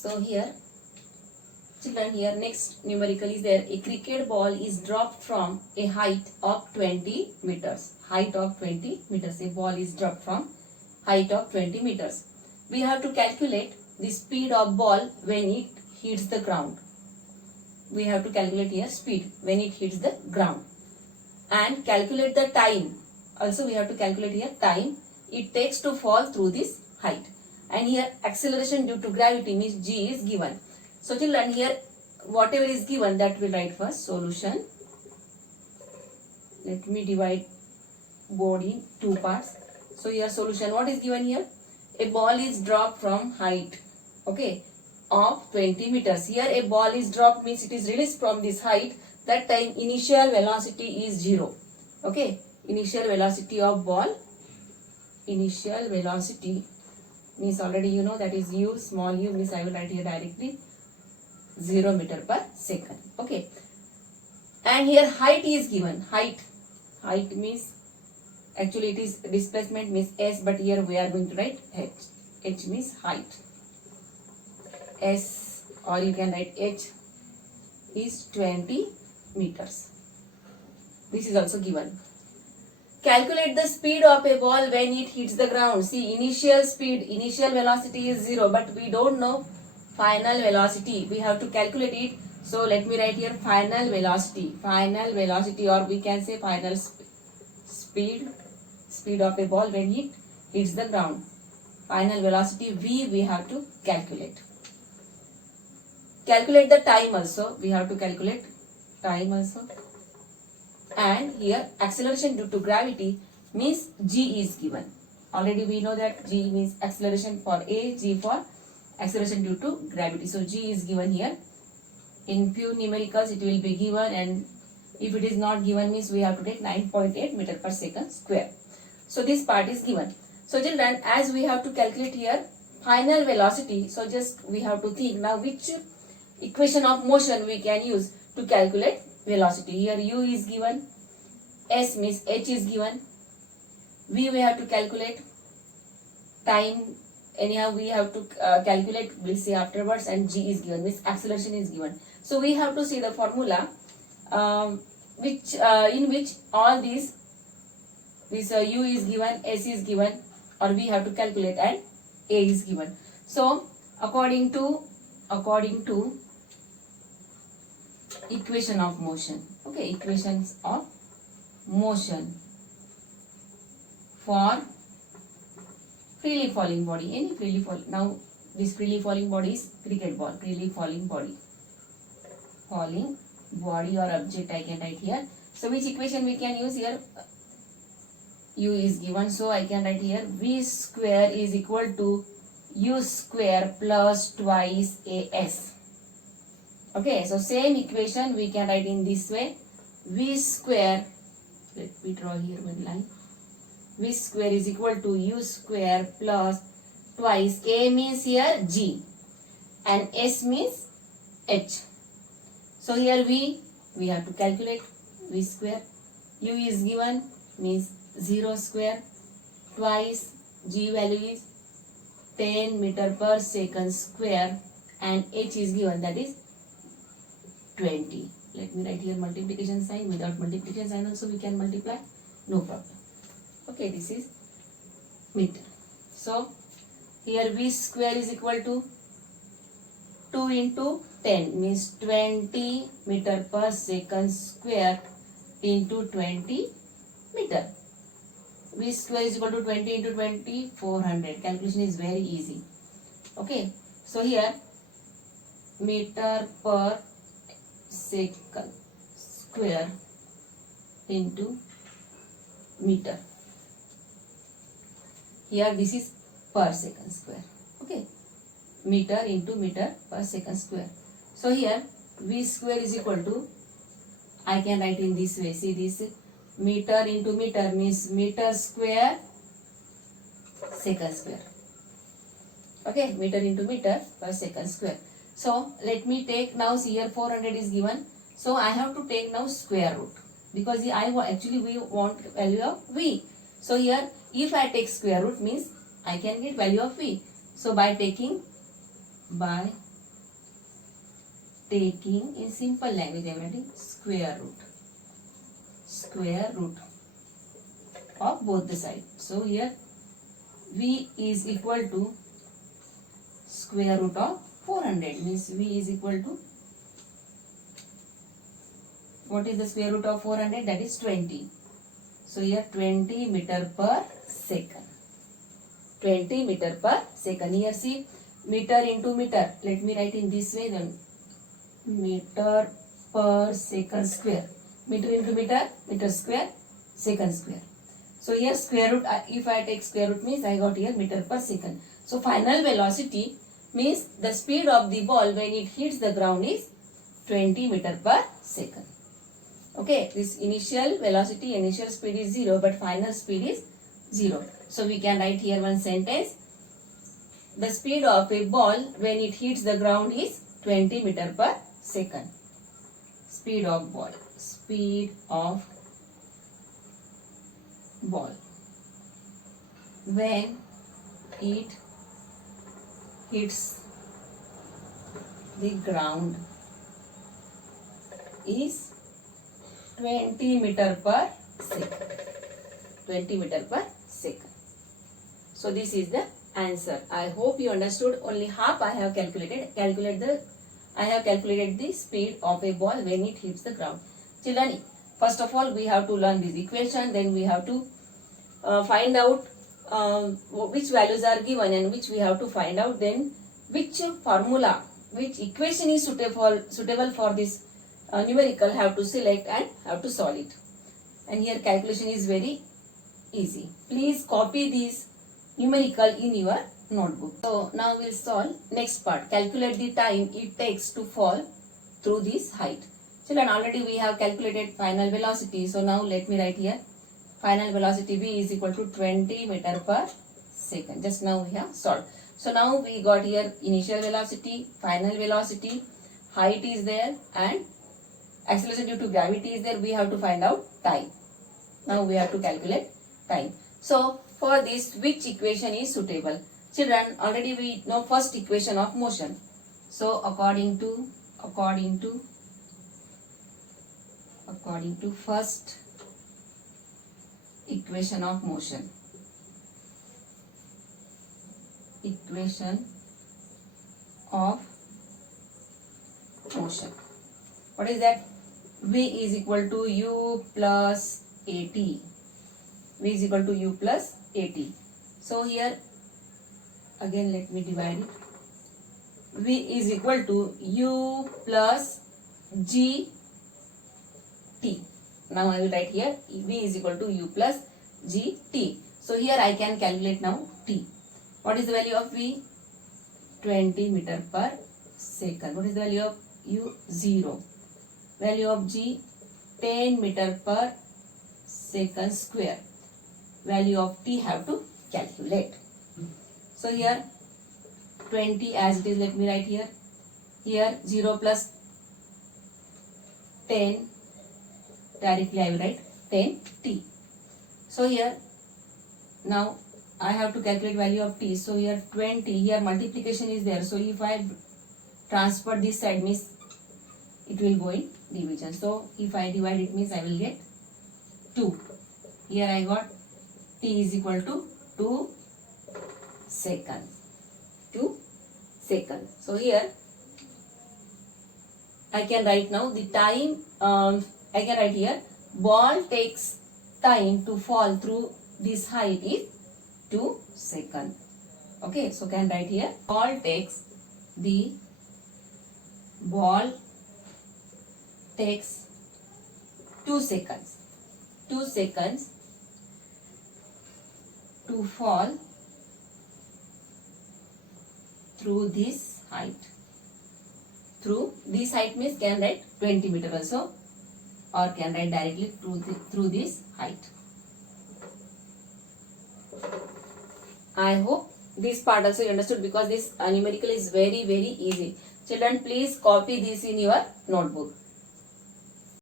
So here, children, here next numerical is there. A cricket ball is dropped from a height of 20 meters. Height of 20 meters. A ball is dropped from height of 20 meters. We have to calculate the speed of ball when it hits the ground. We have to calculate here speed when it hits the ground. And calculate the time. Also we have to calculate here time it takes to fall through this height. And here acceleration due to gravity means g is given. So children, here whatever is given that we'll write first. Solution. Let me divide board in two parts. So here solution, what is given here? A ball is dropped from height, okay, of 20 meters. Here a ball is dropped means it is released from this height. That time initial velocity is 0. Okay, initial velocity of ball. Initial velocity means already you know that is u, small u means I will write here directly 0 meter per second. Okay, and here height is given. Height means actually it is displacement means s, but here we are going to write h. H means height. S, or you can write h, is 20 meters. This is also given. Calculate the speed of a ball when it hits the ground. See, initial speed, initial velocity is 0, but we don't know final velocity. We have to calculate it. So let me write here final velocity. Final velocity, or we can say final speed of a ball when it hits the ground. Final velocity v we have to calculate. Calculate the time also. We have to calculate time also. And here acceleration due to gravity means g is given. Already we know that g means acceleration for a, g for acceleration due to gravity. So g is given here. In few numericals it will be given, and if it is not given means we have to take 9.8 meter per second square. So this part is given. So children, as we have to calculate here final velocity, so just we have to think now which equation of motion we can use to calculate velocity. Here u is given, s means h is given, v we have to calculate, time anyhow we have to calculate, we'll see afterwards, and g is given, means acceleration is given. So we have to see the formula in which all these u is given, s is given, or we have to calculate, and a is given. So according to equation of motion, okay, equations of motion for freely falling body, any freely falling. Now this freely falling body is cricket ball, freely falling body or object I can write here. So which equation we can use here? U is given, so I can write here v square is equal to u square plus twice as. Okay, so same equation we can write in this way. V square, let me draw here one line. V square is equal to u square plus twice, a means here g and s means h. So here we have to calculate v square. U is given means 0 square, twice g value is 10 meter per second square, and h is given, that is 20. Let me write here multiplication sign. Without multiplication sign also we can multiply, no problem. Okay, this is meter. So here v square is equal to 2 into 10 means 20 meter per second square into 20 meter. V square is equal to 20 into 20, 400. Calculation is very easy. Okay, so here meter per second square into meter. Here this is per second square. Okay, meter into meter per second square. So here v square is equal to, I can write in this way. See this, meter into meter means meter square second square. Okay, meter into meter per second square. So let me take now, see here 400 is given. So I have to take now square root, because actually we want value of v. So here if I take square root means I can get value of v. So by taking taking in simple language I am writing square root of both the sides. So here v is equal to square root of 400, means v is equal to, what is the square root of 400? That is 20. So here 20 meter per second. 20 meter per second. Here see, meter into meter. Let me write in this way then. Meter per second square. Meter into meter, meter square, second square. So here square root, if I take square root means I got here meter per second. So final velocity means the speed of the ball when it hits the ground is 20 meter per second. Okay, this initial velocity, initial speed is 0, but final speed is 0. So we can write here one sentence. The speed of a ball when it hits the ground is 20 meter per second. Speed of ball. Speed of ball when it hits the ground is 20 meter per second. 20 meter per second. So this is the answer. I hope you understood. Only half I have calculated. I have calculated the speed of a ball when it hits the ground. Children, first of all we have to learn this equation. Then we have to find out which values are given and which we have to find out. Then which formula, which equation is suitable for this numerical have to select and have to solve it. And here calculation is very easy. Please copy this numerical in your notebook. So now we'll solve next part. Calculate the time it takes to fall through this height. Children, already we have calculated final velocity. So now let me write here. Final velocity v is equal to 20 meter per second. Just now we have solved. So now we got here initial velocity, final velocity, height is there, and acceleration due to gravity is there. We have to find out time. Now we have to calculate time. So for this, which equation is suitable? Children, already we know first equation of motion. So according to first equation of motion. Equation of motion. What is that? V is equal to u plus at. V is equal to u plus at. So here again let me divide it. V is equal to u plus g t. Now I will write here V is equal to u plus g t. So here I can calculate now t. What is the value of V? 20 meter per second. What is the value of u? 0. Value of g? 10 meter per second square. Value of t have to calculate. So here 20 as it is, let me write here. Here 0 plus 10, directly I will write 10t. So here now I have to calculate value of t. So here 20, here multiplication is there. So if I transfer this side means it will go in division. So if I divide it means I will get 2. Here I got t is equal to 2 seconds. 2 seconds. So here I can write now the time. I can write here ball takes time to fall through this height is 2 seconds. Okay, so can write here ball takes 2 seconds. 2 seconds to fall through this height. Through this height means can write 20 meter also, or can write directly through this height. I hope this part also you understood, because this numerical is very easy. Children, please copy this in your notebook.